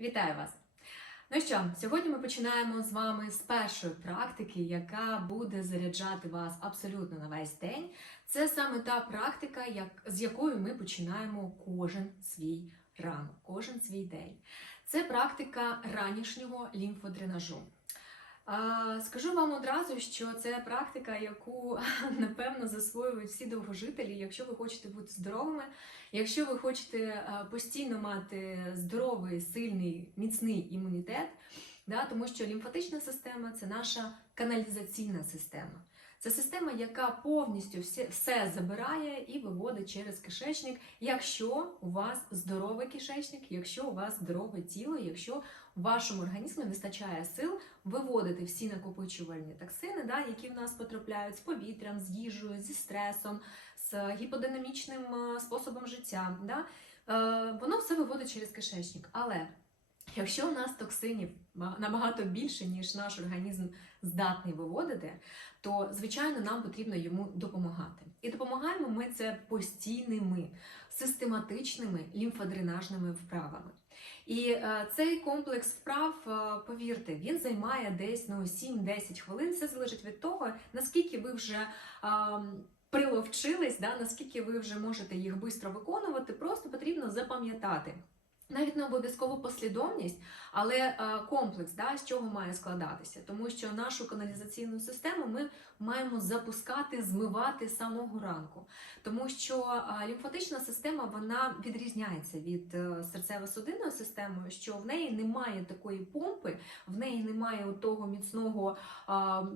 Вітаю вас! Ну що, сьогодні ми починаємо з вами з першої практики, яка буде заряджати вас абсолютно на весь день. Це саме та практика, як, з якою ми починаємо кожен свій ранок, кожен свій день. Це практика ранішнього лімфодренажу. Скажу вам одразу, що це практика, яку напевно засвоюють всі довгожителі, якщо ви хочете бути здоровими, якщо ви хочете е, постійно мати здоровий, сильний, міцний імунітет, да, тому що лімфатична система це наша каналізаційна система. Це система, яка повністю все, все забирає і виводить через кишечник, якщо у вас здоровий кишечник, якщо у вас здорове тіло, якщо вашому організмі вистачає сил виводити всі накопичувальні токсини, да, які в нас потрапляють з повітрям, з їжею, зі стресом, з гіподинамічним е, способом життя. Да. Е, Воно все виводить через кишечник. Але якщо у нас токсинів набагато більше, ніж наш організм здатний виводити, то звичайно нам потрібно йому допомагати. І допомагаємо ми це постійними систематичними лімфодренажними вправами. І е, цей комплекс вправ, е, повірте, він займає десь ну, 7-10 хвилин. Все залежить від того, наскільки ви вже приловчились, да, наскільки ви вже можете їх швидко виконувати, просто потрібно запам'ятати. Навіть не обов'язково послідовність, але е, комплекс, да, з чого має складатися, тому що нашу каналізаційну систему ми маємо запускати, змивати з самого ранку, тому що е, лімфатична система вона відрізняється від е, серцево-судинної системи, що в неї немає такої помпи, в неї немає того міцного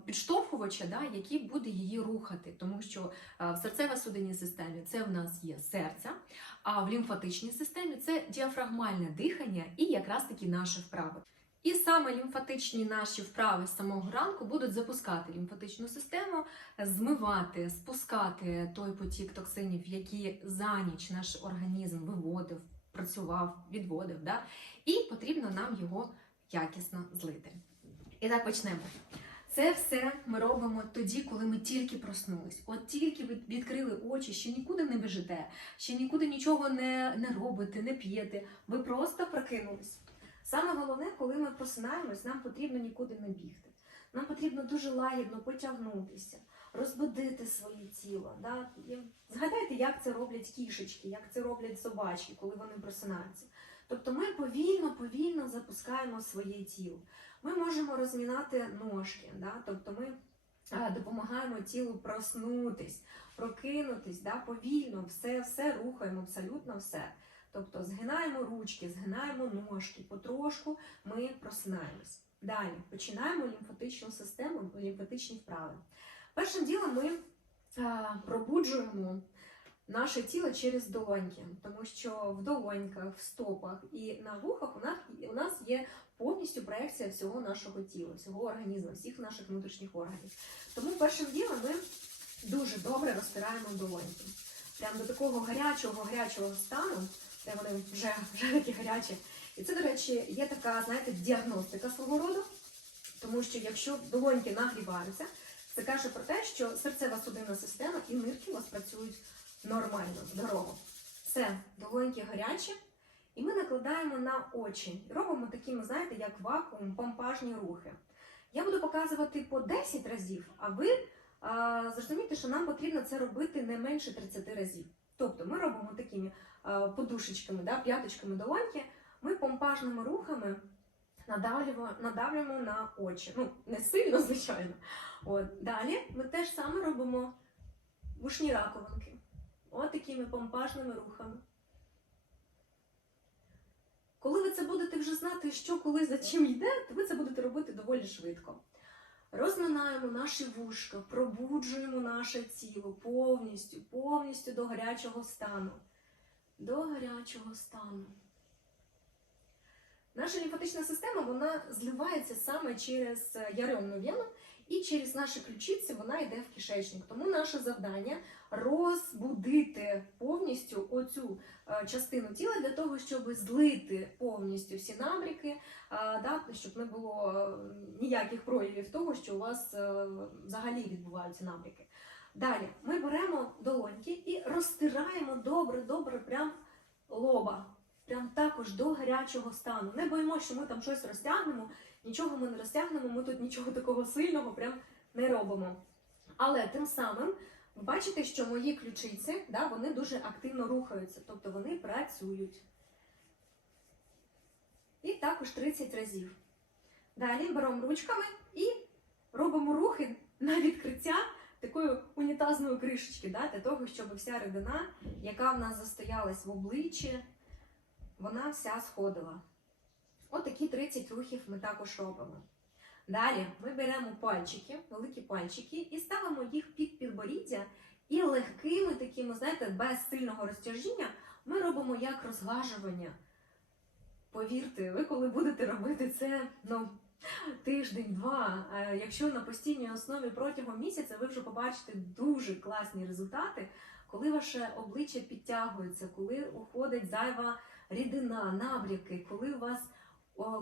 підштовхувача, да, який буде її рухати, тому що в серцево-судинній системі це в нас є серця. А в лімфатичній системі це діафрагмальне дихання і якраз такі наші вправи. І саме лімфатичні наші вправи з самого ранку будуть запускати лімфатичну систему, змивати, спускати той потік токсинів, які за ніч наш організм виводив, працював, відводив. Да? І потрібно нам його якісно злити. І так почнемо. Це все ми робимо тоді, коли ми тільки проснулись. От тільки ви відкрили очі, ще нікуди не біжите, ще нікуди нічого не, не робите, не п'єте. Ви просто прокинулись. Саме головне, коли ми просинаємось, нам потрібно нікуди не бігти. Нам потрібно дуже лагідно потягнутися, розбудити своє тіло. Да? Згадайте, як це роблять кішечки, як це роблять собачки, коли вони просинаються. Тобто ми повільно, повільно запускаємо своє тіло. Ми можемо розмінати ножки, да? тобто ми допомагаємо тілу проснутись, прокинутись, да? повільно, все, все рухаємо, абсолютно все. Тобто згинаємо ручки, згинаємо ножки, потрошку ми просинаємось. Далі починаємо лімфатичну систему, лімфатичні вправи. Першим ділом ми пробуджуємо наше тіло через долоньки, тому що в долоньках, в стопах і на вухах у нас, у нас є повністю проекція всього нашого тіла, всього організму, всіх наших внутрішніх органів. Тому першим ділом ми дуже добре розтираємо долоньки. Прямо до такого гарячого, гарячого стану, де вони вже, вже такі гарячі. І це, до речі, є така, знаєте, діагностика свого роду, тому що якщо долоньки нагріваються, це каже про те, що серцева судинна система і нирки у вас працюють нормально, здорово. Все, долоньки гарячі, і ми накладаємо на очі. Робимо такими, знаєте, як вакуум, помпажні рухи. Я буду показувати по 10 разів, а ви а, зрозумієте, що нам потрібно це робити не менше 30 разів. Тобто ми робимо такими а, подушечками, да, п'яточками долоньки, ми помпажними рухами надавлюємо, надавлюємо на очі. Ну, не сильно, звичайно. От. Далі ми теж саме робимо вушні раковинки. От такими помпажними рухами. Коли ви це будете вже знати, що коли за чим йде, то ви це будете робити доволі швидко. Розминаємо наші вушка, пробуджуємо наше тіло повністю, повністю до гарячого стану. До гарячого стану. Наша лімфатична система вона зливається саме через яремну вену і через наші ключиці вона йде в кишечник. Тому наше завдання розбудити повністю оцю е, частину тіла для того, щоб злити повністю всі набріки, е, щоб не було е, ніяких проявів того, що у вас е, взагалі відбуваються набріки. Далі ми беремо долоньки і розтираємо добре-добре прям лоба. Прям також до гарячого стану. Не боїмо, що ми там щось розтягнемо, нічого ми не розтягнемо, ми тут нічого такого сильного прям не робимо. Але тим самим ви бачите, що мої ключиці, да, вони дуже активно рухаються, тобто вони працюють. І також 30 разів. Далі беремо ручками і робимо рухи на відкриття такої унітазної кришечки, да, для того, щоб вся рідина, яка в нас застоялась в обличчі, вона вся сходила. От 30 рухів ми також робимо. Далі ми беремо пальчики, великі пальчики, і ставимо їх під підборіддя, і легкими такими, знаєте, без сильного розтяжіння, ми робимо як розглажування. Повірте, ви коли будете робити це ну, тиждень-два, якщо на постійній основі протягом місяця, ви вже побачите дуже класні результати, коли ваше обличчя підтягується, коли уходить зайва рідина, набряки, коли у вас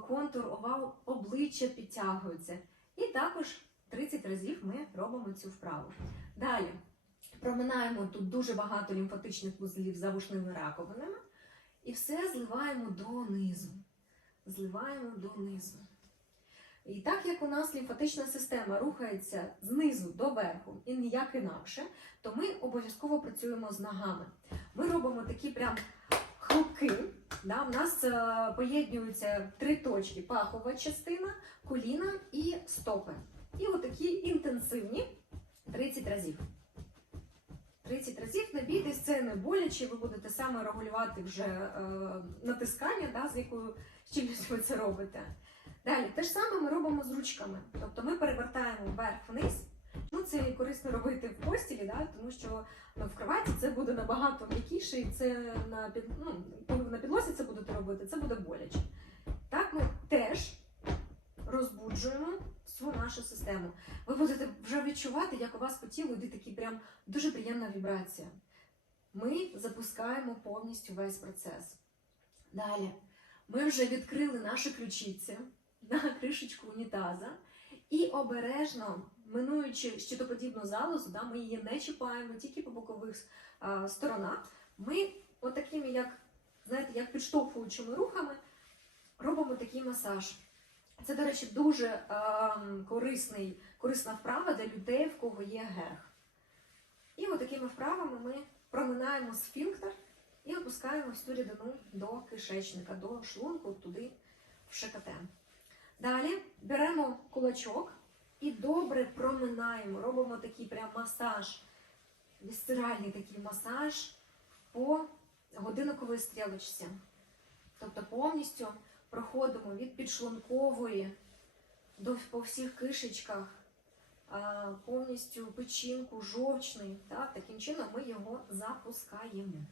контур овал обличчя підтягується. І також 30 разів ми робимо цю вправу. Далі проминаємо тут дуже багато лімфатичних вузлів за вушними раковинами. І все зливаємо донизу. Зливаємо донизу. І так як у нас лімфатична система рухається знизу до верху і ніяк інакше, то ми обов'язково працюємо з ногами. Ми робимо такі прям. Да? У нас е, поєднуються три точки: пахова частина, коліна і стопи. І отакі інтенсивні 30 разів. 30 разів не це не боляче, ви будете саме регулювати вже е, натискання, да, з якою щільністю ви це робите. Далі, те ж саме ми робимо з ручками. Тобто ми перевертаємо вверх-вниз. Ну, це корисно робити в постілі, да, тому що ну, в кроваті це буде набагато м'якіше, і це на, під, ну, робити, це буде боляче. Так ми теж розбуджуємо всю нашу систему. Ви будете вже відчувати, як у вас по тілу йде такий прям дуже приємна вібрація. Ми запускаємо повністю весь процес. Далі ми вже відкрили наші ключиці на кришечку унітаза і обережно, минуючи щитоподібну залозу, да, ми її не чіпаємо тільки по бокових а, сторонах. Ми отакими, як, підштовхуючими рухами робимо такий масаж. Це, до речі, дуже е, корисний, корисна вправа для людей, в кого є герх. І от такими вправами ми проминаємо сфінктер і опускаємо всю рідину до кишечника, до шлунку, туди в ШКТ. Далі беремо кулачок і добре проминаємо, робимо такий прям масаж, вісцеральний такий масаж по годинниковій стрілочці. Тобто повністю проходимо від підшлункової до по всіх кишечках, повністю печінку, жовчний. Так? Таким чином ми його запускаємо.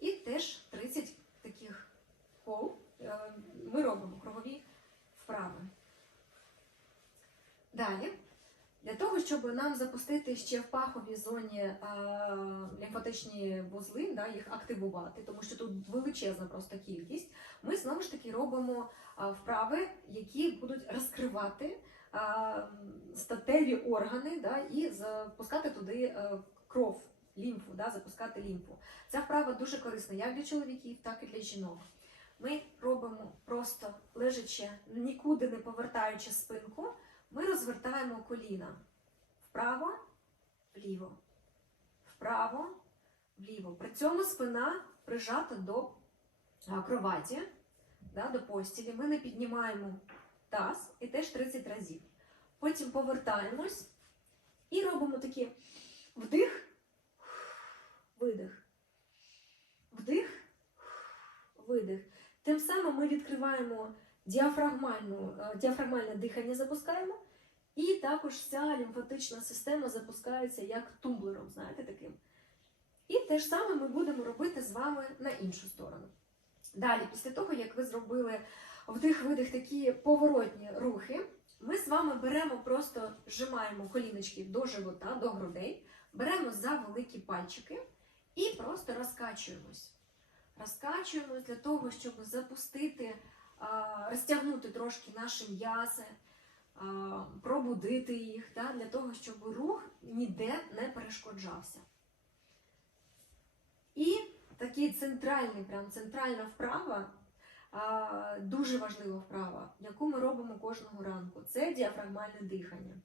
І теж 30 таких кол е, ми робимо кругові вправи. Далі, для того, щоб нам запустити ще в паховій зоні е, лімфатичні вузли, да, їх активувати, тому що тут величезна просто кількість, ми знову ж таки робимо а, вправи, які будуть розкривати а, статеві органи да, і запускати туди е, кров, лімфу, да, запускати лімфу. Ця вправа дуже корисна як для чоловіків, так і для жінок. Ми робимо просто лежачи, нікуди не повертаючи спинку, ми розвертаємо коліна вправо, вліво, вправо, вліво. При цьому спина прижата до кроваті, да, до постілі. Ми не піднімаємо таз і теж 30 разів. Потім повертаємось і робимо такі вдих, видих. Вдих, видих. Тим самим ми відкриваємо діафрагмальне дихання, запускаємо. І також вся лімфатична система запускається як тумблером, знаєте, таким. І те ж саме ми будемо робити з вами на іншу сторону. Далі, після того, як ви зробили вдих-видих такі поворотні рухи, ми з вами беремо, просто зжимаємо коліночки до живота, до грудей, беремо за великі пальчики і просто розкачуємось. Розкачуємось для того, щоб запустити, розтягнути трошки наші м'язи, пробудити їх, да, для того, щоб рух ніде не перешкоджався. І такий центральний, прям центральна вправа, дуже важлива вправа, яку ми робимо кожного ранку. Це діафрагмальне дихання.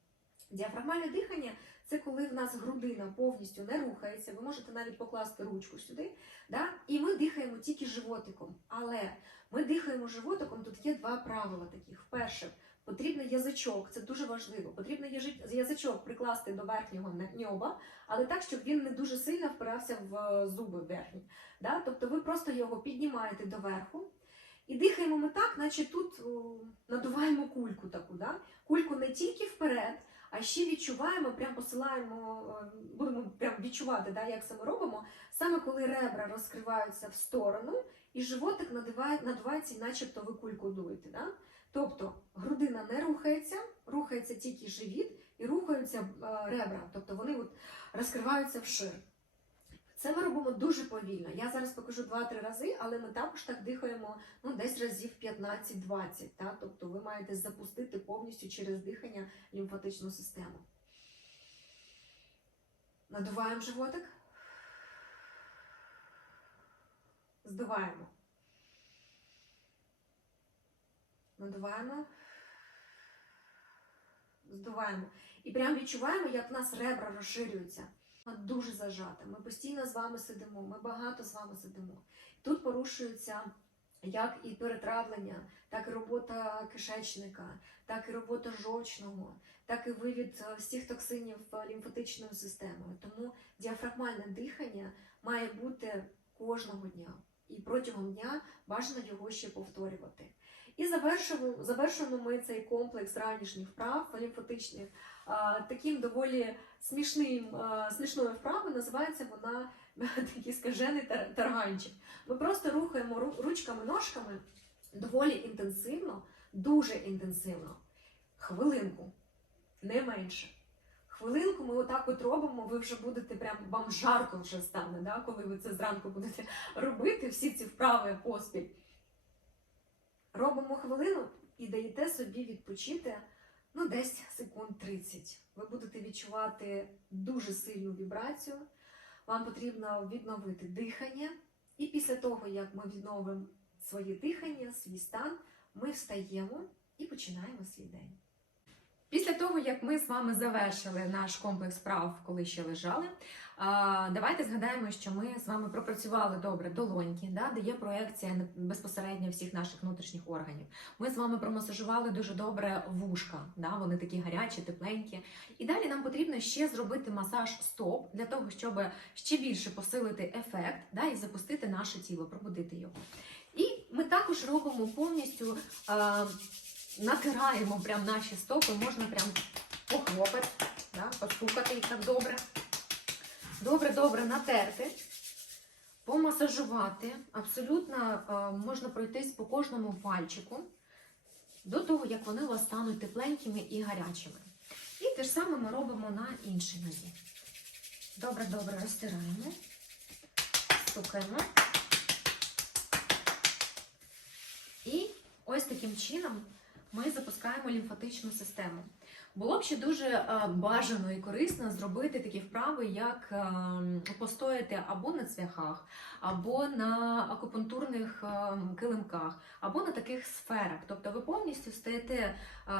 Діафрагмальне дихання це коли в нас грудина повністю не рухається. Ви можете навіть покласти ручку сюди, да? і ми дихаємо тільки животиком. Але ми дихаємо животиком. Тут є два правила таких. Перше, потрібно язичок, це дуже важливо. Потрібно язичок прикласти до верхнього ньоба, але так, щоб він не дуже сильно впирався в е, зуби верхні. Да? Тобто ви просто його піднімаєте доверху. І дихаємо ми так, наче тут надуваємо кульку таку. Да? Кульку не тільки вперед, а ще відчуваємо, прям посилаємо, е, будемо прям відчувати, да, як це ми робимо, саме коли ребра розкриваються в сторону, і животик надуває, надувається, і начебто ви кульку дуєте. Да? Тобто грудина не рухається, рухається тільки живіт і рухаються е, ребра, тобто вони от розкриваються вшир. Це ми робимо дуже повільно. Я зараз покажу 2-3 рази, але ми також так дихаємо ну, десь разів 15-20. Та? Тобто ви маєте запустити повністю через дихання лімфатичну систему. Надуваємо животик. Здуваємо. Надуваємо. Здуваємо. І прям відчуваємо, як в нас ребра розширюються. Дуже зажата. Ми постійно з вами сидимо, ми багато з вами сидимо. Тут порушується як і перетравлення, так і робота кишечника, так і робота жовчного, так і вивід е, всіх токсинів лімфатичною системою. Тому діафрагмальне дихання має бути кожного дня. І протягом дня бажано його ще повторювати. І завершуємо, завершуємо ми цей комплекс ранішніх вправ лімфатичних таким доволі смішним, смішною вправою. Називається вона такий скажений тар- тарганчик. Ми просто рухаємо ручками, ножками доволі інтенсивно, дуже інтенсивно. Хвилинку, не менше. Хвилинку ми отак от робимо, ви вже будете прям вам жарко вже стане, да, коли ви це зранку будете робити, всі ці вправи поспіль. Робимо хвилину і даєте собі відпочити ну, десь секунд 30. Ви будете відчувати дуже сильну вібрацію. Вам потрібно відновити дихання. І після того, як ми відновимо своє дихання, свій стан, ми встаємо і починаємо свій день. Після того, як ми з вами завершили наш комплекс справ, коли ще лежали, давайте згадаємо, що ми з вами пропрацювали добре долоньки, да, де є проекція безпосередньо всіх наших внутрішніх органів. Ми з вами промасажували дуже добре вушка, да, вони такі гарячі, тепленькі. І далі нам потрібно ще зробити масаж стоп для того, щоб ще більше посилити ефект да, і запустити наше тіло, пробудити його. І ми також робимо повністю. А, натираємо прям наші стопи, можна прям похлопати, да, постукати їх так добре. Добре-добре натерти, помасажувати. Абсолютно е, можна пройтись по кожному пальчику до того, як вони у вас стануть тепленькими і гарячими. І те ж саме ми робимо на іншій нозі. Добре-добре розтираємо, стукаємо. І ось таким чином ми запускаємо лімфатичну систему. Було б ще дуже е, бажано і корисно зробити такі вправи, як е, постояти або на цвяхах, або на акупунктурних е, килимках, або на таких сферах. Тобто ви повністю стаєте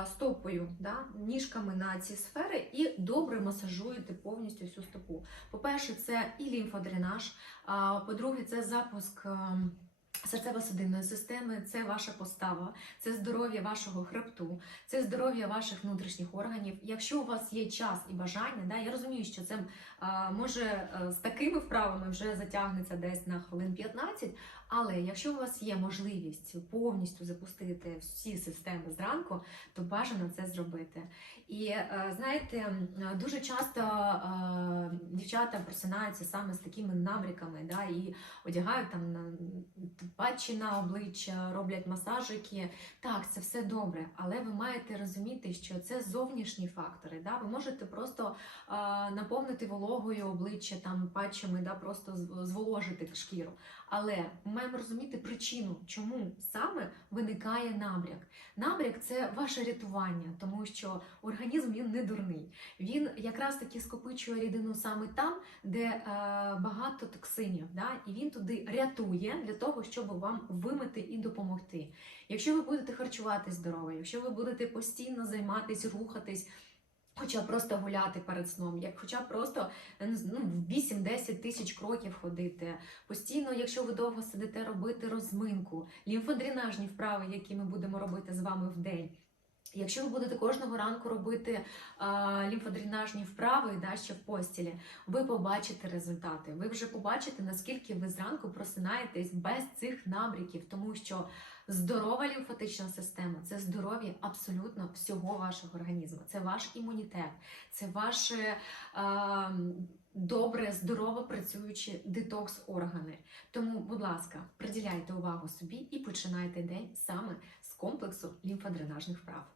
стопою, да, ніжками на ці сфери і добре масажуєте повністю всю стопу. По-перше, це і лімфодренаж, по-друге, це запуск. Серцево-судинної системи це ваша постава, це здоров'я вашого хребту, це здоров'я ваших внутрішніх органів. Якщо у вас є час і бажання, да, я розумію, що це може е, з такими вправами вже затягнеться десь на хвилин 15, але якщо у вас є можливість повністю запустити всі системи зранку, то бажано це зробити. І е, знаєте, дуже часто е, дівчата просинаються саме з такими набріками, да, і одягають там патчі на обличчя, роблять масажики. Так, це все добре, але ви маєте розуміти, що це зовнішні фактори. Да? Ви можете просто наповнити вологою обличчя там патчами, да, просто зволожити шкіру. Але маємо розуміти причину, чому саме виникає набряк. Набряк це ваше рятування, тому що організм він не дурний. Він якраз таки скопичує рідину саме там, де е, багато токсинів, да? і він туди рятує для того, щоб вам вимити і допомогти. Якщо ви будете харчувати здорово, якщо ви будете постійно займатись, рухатись. Хоча просто гуляти перед сном, як хоча просто ну, 8-10 тисяч кроків ходити. Постійно, якщо ви довго сидите, робити розминку, лімфодренажні вправи, які ми будемо робити з вами в день. Якщо ви будете кожного ранку робити а, лімфодренажні вправи, да, ще в постілі, ви побачите результати. Ви вже побачите, наскільки ви зранку просинаєтесь без цих набряків, тому що здорова лімфатична система це здоров'я абсолютно всього вашого організму. Це ваш імунітет, це ваше а, добре, здорово працюючі детокс органи. Тому, будь ласка, приділяйте увагу собі і починайте день саме з комплексу лімфодренажних вправ.